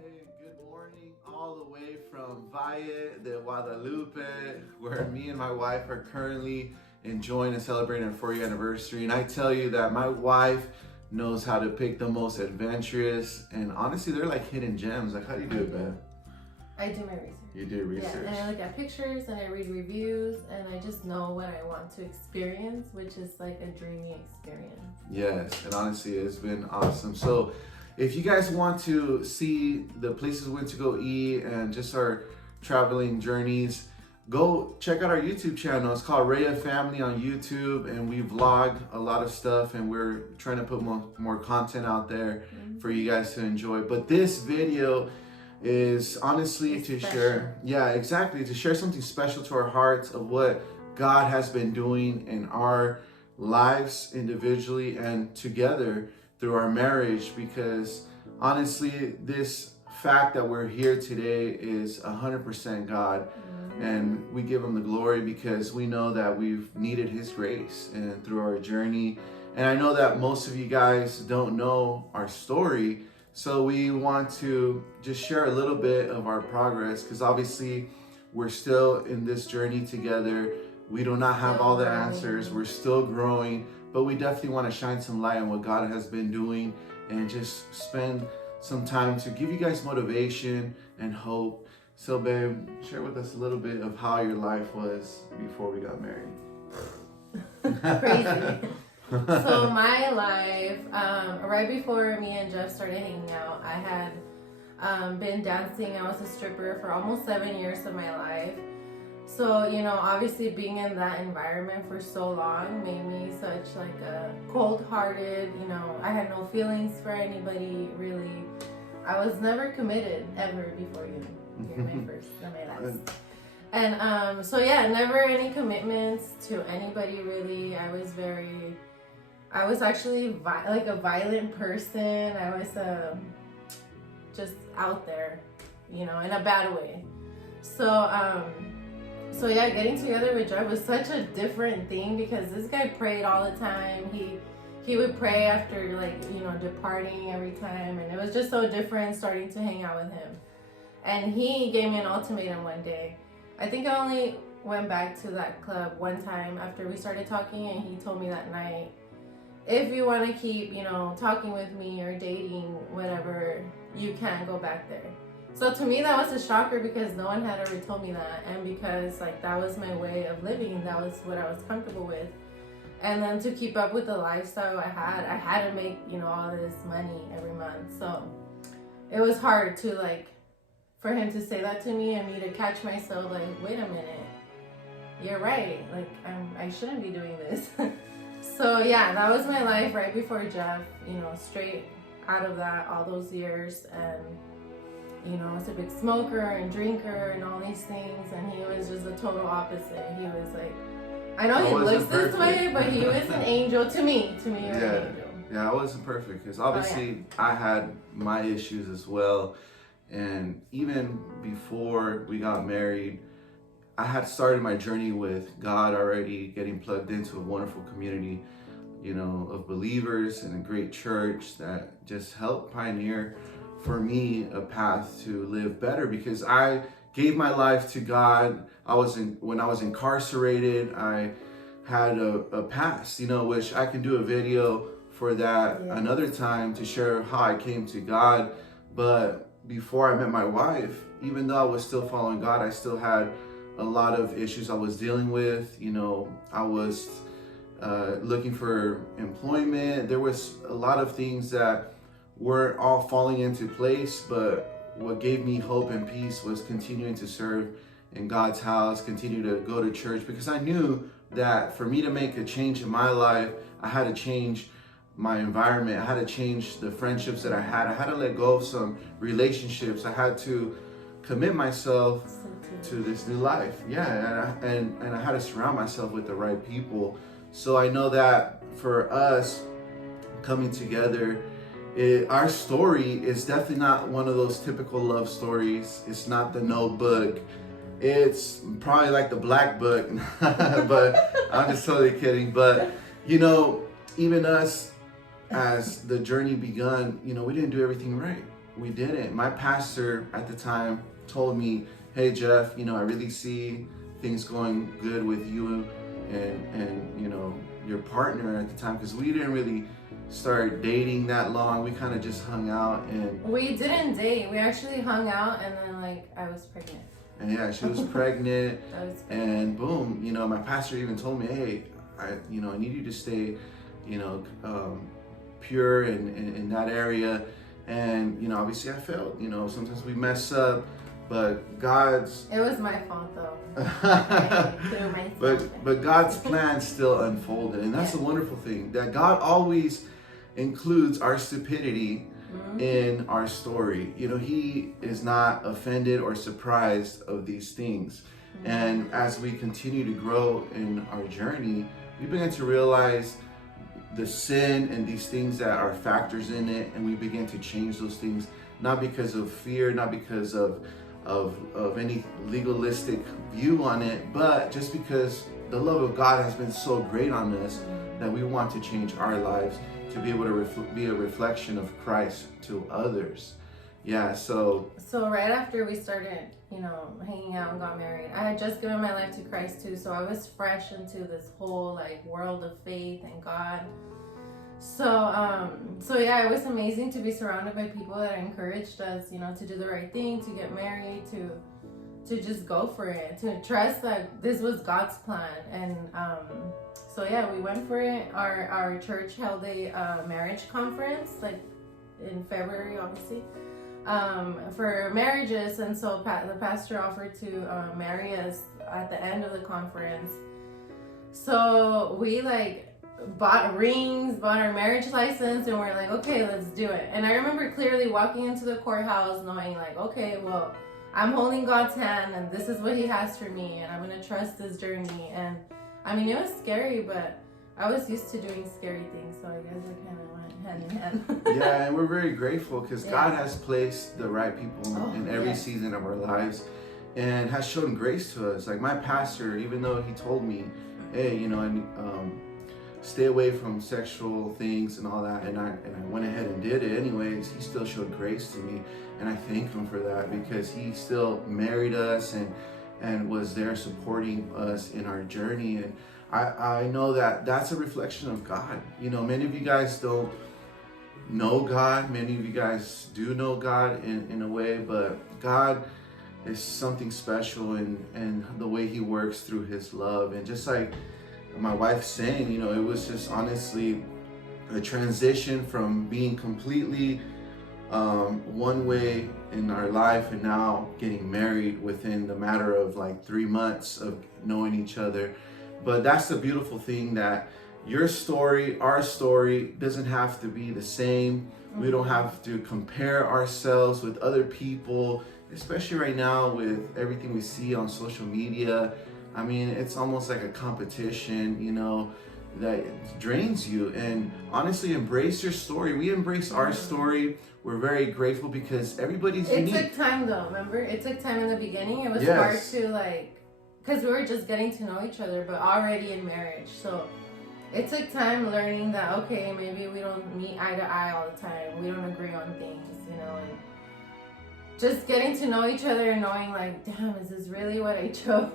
Hey, good morning, all the way from Valle de Guadalupe, where me and my wife are currently enjoying and celebrating our 4-year anniversary. And I tell you that my wife knows how to pick the most adventurous, and honestly, they're like hidden gems. Like, how do you do it, man? I do my research. You do research. Yeah, and I look at pictures and I read reviews and I just know what I want to experience, which is like a dreamy experience. Yes, and honestly, it's been awesome. So, if you guys want to see the places we went to go eat and just our traveling journeys, go check out our YouTube channel. It's called Raya Family on YouTube, and we vlog a lot of stuff, and we're trying to put more content out there for you guys to enjoy. But this video is honestly to share, exactly, to share something special to our hearts of what God has been doing in our lives individually and together through our marriage, because honestly, this fact that we're here today is 100% God. And we give him the glory because we know that we've needed his grace and through our journey. And I know that most of you guys don't know our story, so we want to just share a little bit of our progress, because obviously we're still in this journey together. We do not have all the answers. We're still growing, but we definitely want to shine some light on what God has been doing and just spend some time to give you guys motivation and hope. So, babe, share with us a little bit of how your life was before we got married. Crazy. So my life, right before me and Jeff started hanging out, I had been dancing. I was a stripper for almost 7 years of my life. So, obviously being in that environment for so long made me such like a cold-hearted, I had no feelings for anybody, really. I was never committed ever before you. You're my first, not my last. And so yeah, never any commitments to anybody really. I was actually like a violent person. I was just out there, in a bad way. So yeah, getting together with Jeff was such a different thing, because this guy prayed all the time. He would pray after departing every time, and it was just so different starting to hang out with him. And he gave me an ultimatum one day. I think I only went back to that club one time after we started talking, and he told me that night, if you want to keep, talking with me or dating, whatever, you can't go back there. So to me, that was a shocker, because no one had ever told me that. And because that was my way of living, that was what I was comfortable with. And then to keep up with the lifestyle I had to make, all this money every month. So it was hard to for him to say that to me, and me to catch myself wait a minute, you're right. I shouldn't be doing this. So yeah, that was my life right before Jeff, straight out of that, all those years. And I was a big smoker and drinker and all these things, and he was just the total opposite. He was I know he looks this way, but he was an angel to me. To me, he was an angel. Yeah, I wasn't perfect, because obviously I had my issues as well. And even before we got married, I had started my journey with God already, getting plugged into a wonderful community, of believers and a great church that just helped pioneer for me a path to live better, because I gave my life to God. When I was incarcerated, I had a past, which I can do a video for that another time to share how I came to God. But before I met my wife, even though I was still following God, I still had a lot of issues I was dealing with. I was looking for employment. There was a lot of things that weren't all falling into place, but what gave me hope and peace was continuing to serve in God's house, continue to go to church, because I knew that for me to make a change in my life, I had to change my environment. I had to change the friendships that I had. I had to let go of some relationships. I had to commit myself to this new life. Yeah, and I had to surround myself with the right people. So I know that for us coming together, our story is definitely not one of those typical love stories. It's not the Notebook. It's probably like the Black Book, but I'm just totally kidding. But even us, as the journey begun, we didn't do everything right. we didn't. My pastor at the time told me, hey Jeff, I really see things going good with you and your partner at the time, because we didn't really start dating that long. We kind of just hung out, and we didn't date. We actually hung out, and then I was pregnant. And yeah, she was pregnant. I was pregnant. And boom, my pastor even told me, hey, I need you to stay, pure in that area. And obviously I failed. Sometimes we mess up, but It was my fault though. I threw myself but God's plan still unfolded, and that's the wonderful thing, that God always includes our stupidity in our story. He is not offended or surprised of these things. And as we continue to grow in our journey, we begin to realize the sin and these things that are factors in it, and we begin to change those things, not because of fear, not because of any legalistic view on it, but just because the love of God has been so great on us that we want to change our lives to be able to be a reflection of Christ to others. Yeah, so right after we started, hanging out and got married, I had just given my life to Christ too, so I was fresh into this whole world of faith and God. So yeah, it was amazing to be surrounded by people that encouraged us, to do the right thing, to get married, to just go for it, to trust that this was God's plan. And so yeah, we went for it. Our church held a marriage conference in February, obviously, for marriages, and so the pastor offered to marry us at the end of the conference. So we bought rings, bought our marriage license, and we're like, okay, let's do it. And I remember clearly walking into the courthouse knowing okay, well, I'm holding God's hand, and this is what he has for me, and I'm going to trust this journey. And I mean, it was scary, but I was used to doing scary things, so I guess it kind of went hand in hand. Yeah, and we're very grateful because God has placed the right people in every yes. season of our lives, and has shown grace to us. Like my pastor, even though he told me, hey, stay away from sexual things and all that, and I went ahead and did it anyways, he still showed grace to me, and I thank him for that, because he still married us and was there supporting us in our journey. And I know that that's a reflection of God. Many of you guys don't know God, many of you guys do know God in a way, but God is something special in the way he works through his love. And just like my wife saying, it was just honestly a transition from being completely one way in our life, and now getting married within the matter of 3 months of knowing each other. But that's the beautiful thing, that your story, our story, doesn't have to be the same. We don't have to compare ourselves with other people, especially right now with everything we see on social media. I mean, it's almost like a competition, that drains you. And honestly, embrace your story. We embrace our story. We're very grateful because everybody's unique. It took time though, remember? It took time in the beginning. It was hard to because we were just getting to know each other, but already in marriage. So it took time learning that, okay, maybe we don't meet eye to eye all the time. We don't agree on things, and just getting to know each other and knowing damn, is this really what I chose?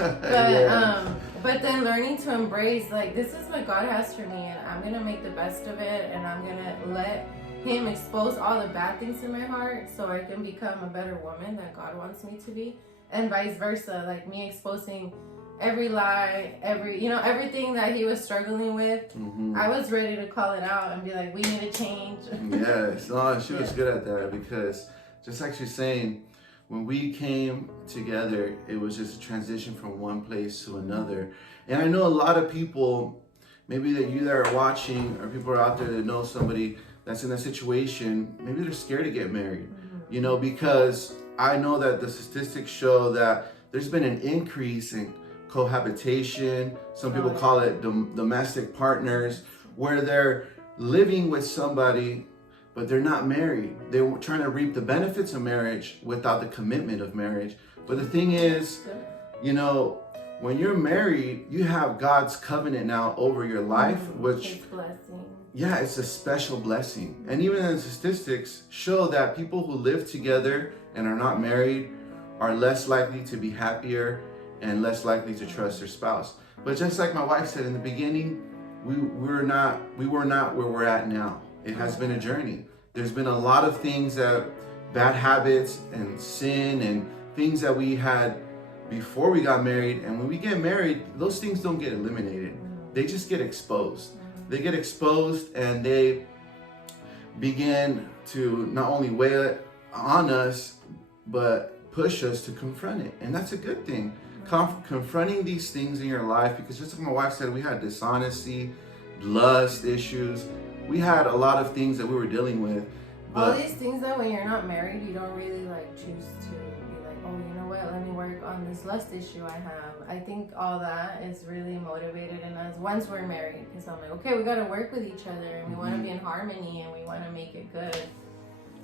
But then learning to embrace this is what God has for me, and I'm gonna make the best of it, and I'm gonna let him expose all the bad things in my heart so I can become a better woman that God wants me to be, and vice versa, me exposing every lie, everything that he was struggling with. I was ready to call it out and be we need to change. Yes, no, she was good at that, because just like she's saying, when we came together, it was just a transition from one place to another. And I know a lot of people, maybe that are watching, or people are out there that know somebody that's in that situation, maybe they're scared to get married, because I know that the statistics show that there's been an increase in cohabitation. Some people call it domestic partners, where they're living with somebody but they're not married. They're trying to reap the benefits of marriage without the commitment of marriage. But the thing is, when you're married, you have God's covenant now over your life, which yeah, it's a special blessing. And even the statistics show that people who live together and are not married are less likely to be happier and less likely to trust their spouse. But just like my wife said in the beginning, we were not where we're at now. It has been a journey. There's been a lot of things that bad habits and sin and things that we had before we got married. And when we get married, those things don't get eliminated. They just get exposed. They get exposed and they begin to not only weigh it on us, but push us to confront it. And that's a good thing. Confronting these things in your life, because just like my wife said, we had dishonesty, lust issues. We had a lot of things that we were dealing with. All these things that when you're not married, you don't really like choose to be like, oh, you know what, let me work on this lust issue I have. I think all that is really motivated in us once we're married. Because I'm like, okay, we got to work with each other and we want to be in harmony and we want to make it good.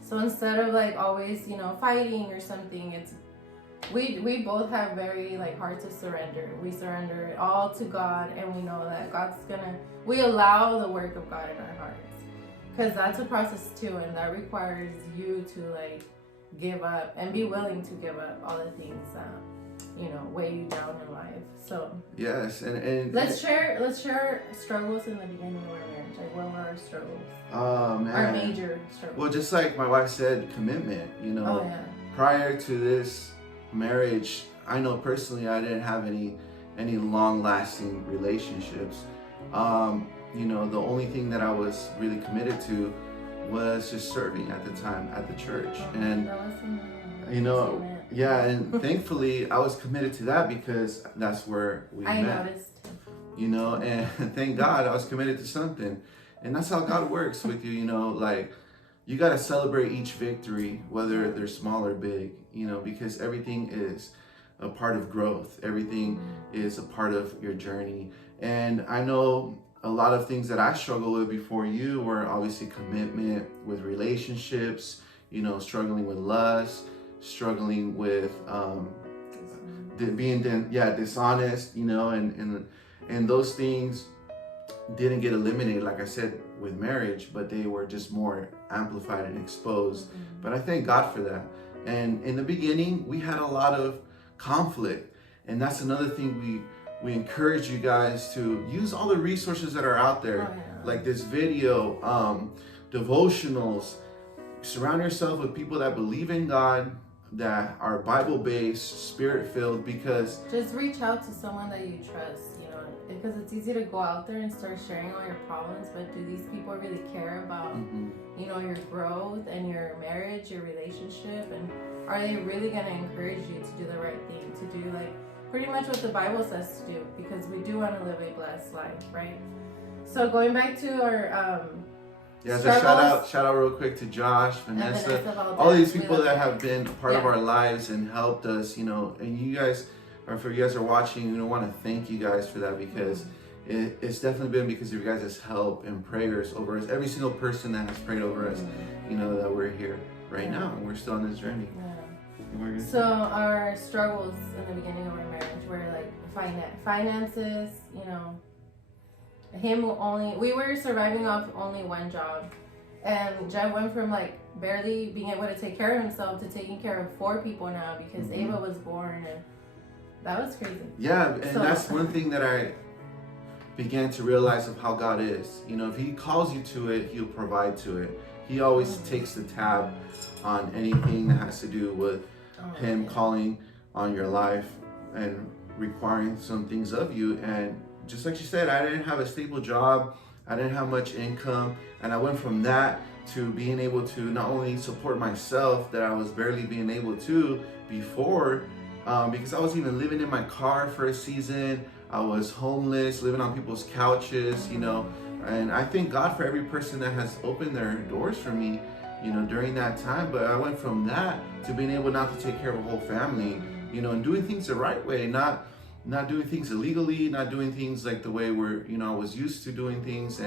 So instead of like always, fighting or something, it's we both have very like hearts of surrender. We surrender it all to God, and we know that we allow the work of God in our hearts, because that's a process too, and that requires you to like give up and be willing to give up all the things that weigh you down in life. So yes, and let's share struggles in the beginning of our marriage. Like, what were our struggles? Oh man, our major struggles. Well, just like my wife said, commitment. Oh yeah. Prior to this marriage, I know personally I didn't have any long-lasting relationships. The only thing that I was really committed to was just serving at the time at the church. And and thankfully I was committed to that because that's where we met. I noticed. And thank God I was committed to something. And that's how God works with you, like you got to celebrate each victory, whether they're small or big, because everything is a part of growth. Everything is a part of your journey. And I know a lot of things that I struggled with before you were obviously commitment with relationships, struggling with lust, struggling with being dishonest, and those things didn't get eliminated, like I said, with marriage, but they were just more amplified and exposed. But I thank God for that. And in the beginning, we had a lot of conflict, and that's another thing we encourage you guys to use all the resources that are out there, like this video, devotionals. Surround yourself with people that believe in God, that are Bible-based, Spirit-filled, because just reach out to someone that you trust, because it's easy to go out there and start sharing all your problems, but do these people really care about, your growth and your marriage, your relationship, and are they really going to encourage you to do the right thing, to do like pretty much what the Bible says to do, because we do want to live a blessed life, right? So going back to our so shout out real quick to Josh, Vanessa, all these people that have been a part of our lives and helped us, and you guys, or if you guys are watching, I want to thank you guys for that, because it's definitely been because of your guys' help and prayers over us. Every single person that has prayed over us, that we're here right now and we're still on this journey. So our struggles in the beginning of our marriage were like finances, we were surviving off only one job, and Jeff went from like barely being able to take care of himself to taking care of 4 people now, because Ava was born, and that was crazy. Yeah, and that's one thing that I began to realize of how God is. If He calls you to it, He'll provide to it. He always takes the tab on anything that has to do with Him calling on your life and requiring some things of you. And just like you said, I didn't have a stable job. I didn't have much income. And I went from that to being able to not only support myself, that I was barely being able to before, because I was even living in my car for a season. I was homeless, living on people's couches, and I thank God for every person that has opened their doors for me, during that time. But I went from that to being able not to take care of a whole family, and doing things the right way, not doing things illegally, not doing things like the way I was used to doing things.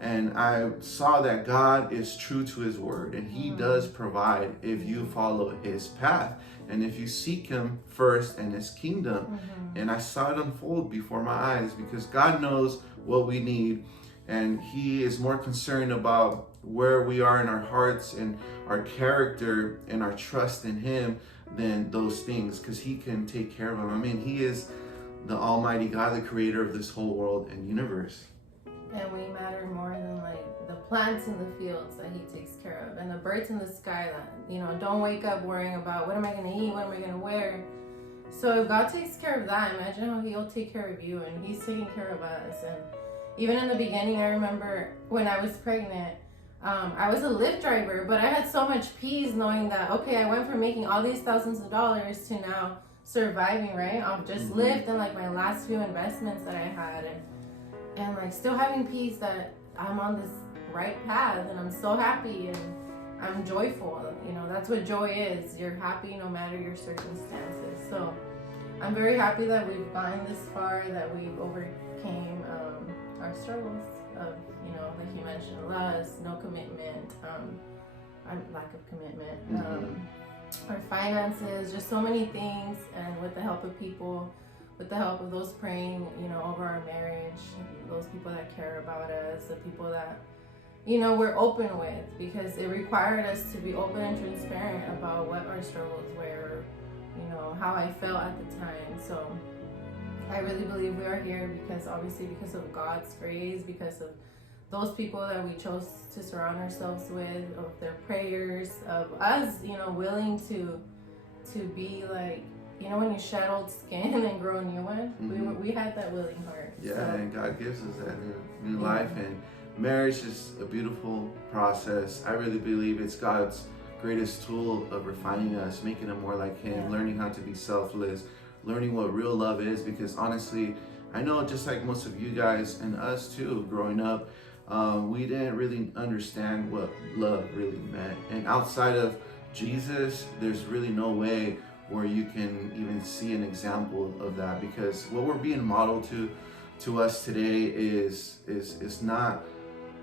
And I saw that God is true to His word, and He does provide if you follow His path and if you seek Him first and His kingdom. And I saw it unfold before my eyes, because God knows what we need. and he is more concerned about where we are in our hearts and our character and our trust in him than those things, because he can take care of them. I mean, he is the Almighty God, the creator of this whole world and universe. And we matter more than like the plants in the fields that he takes care of, and the birds in the sky that, you know, don't wake up worrying about what am I going to eat, what am I going to wear. So if God takes care of that, imagine how he'll take care of you, and he's taking care of us. And even in the beginning, I remember when I was pregnant, I was a Lyft driver, but I had so much peace knowing that, okay, I went from making all these thousands of dollars to now surviving, right, off just Lyft and like my last few investments that I had, and like still having peace that I'm on this right path, and I'm so happy and I'm joyful. You know, that's what joy is. You're happy no matter your circumstances. So I'm very happy that we've gotten this far, that we've overcame our struggles of, you know, like you mentioned, lust, no commitment, lack of commitment, our finances, just so many things. And with the help of people, with the help of those praying, you know, over our marriage, those people that care about us, the people that, you know, we're open with, because it required us to be open and transparent about what our struggles were, you know, how I felt at the time. So I really believe we are here because, obviously, because of God's grace, because of those people that we chose to surround ourselves with, of their prayers, of us, you know, willing to be like, you know, when you shed old skin and grow a new one, we had that willing heart. Yeah, so. And God gives us that new life, and marriage is a beautiful process. I really believe it's God's greatest tool of refining us, making us more like him, learning how to be selfless, learning what real love is, because honestly, I know just like most of you guys and us too, growing up, we didn't really understand what love really meant. And outside of Jesus, there's really no way where you can even see an example of that, because what we're being modeled to us today is not,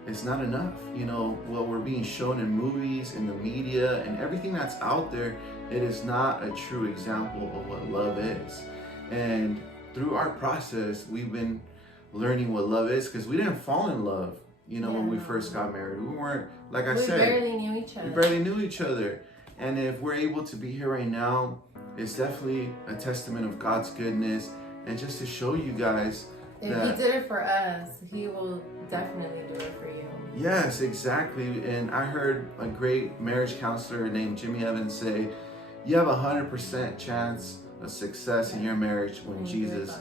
it's not enough. You know, what we're being shown in movies, in the media, and everything that's out there, it is not a true example of what love is. And through our process, we've been learning what love is, because we didn't fall in love, you know, when we first got married. We weren't, like I said, we barely knew each other. We barely knew each other. And if we're able to be here right now, it's definitely a testament of God's goodness, and just to show you guys if he did it for us, he will definitely do it for you. Yes, exactly. And I heard a great marriage counselor named Jimmy Evans say, you have 100% chance of success in your marriage when Jesus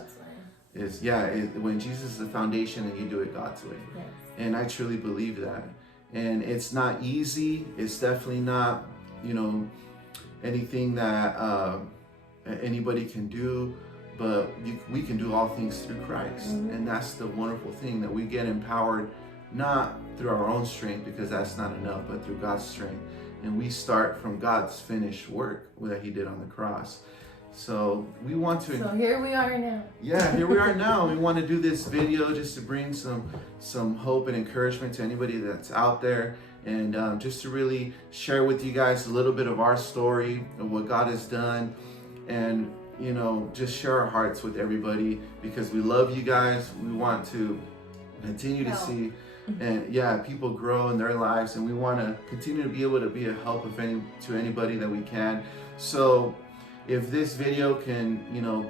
is, when Jesus is the foundation and you do it God's way. Yes. And I truly believe that. And it's not easy. It's definitely not, you know, anything that anybody can do, but we can do all things through Christ. And that's the wonderful thing, that we get empowered not through our own strength, because that's not enough, but through God's strength. And we start from God's finished work that he did on the cross. So we want to... So here we are now. Yeah, here we are now. We want to do this video just to bring some hope and encouragement to anybody that's out there, and just to really share with you guys a little bit of our story of what God has done, and, you know, just share our hearts with everybody, because we love you guys. We want to continue to see and people grow in their lives, and we want to continue to be able to be a help to anybody that we can. So if this video can, you know,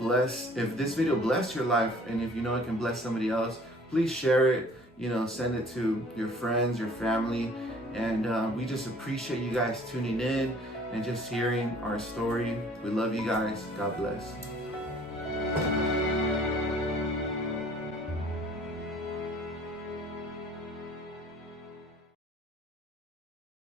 if this video bless your life, and if you know it can bless somebody else, please share it, you know, send it to your friends, your family. And we just appreciate you guys tuning in and just hearing our story. We love you guys. God bless.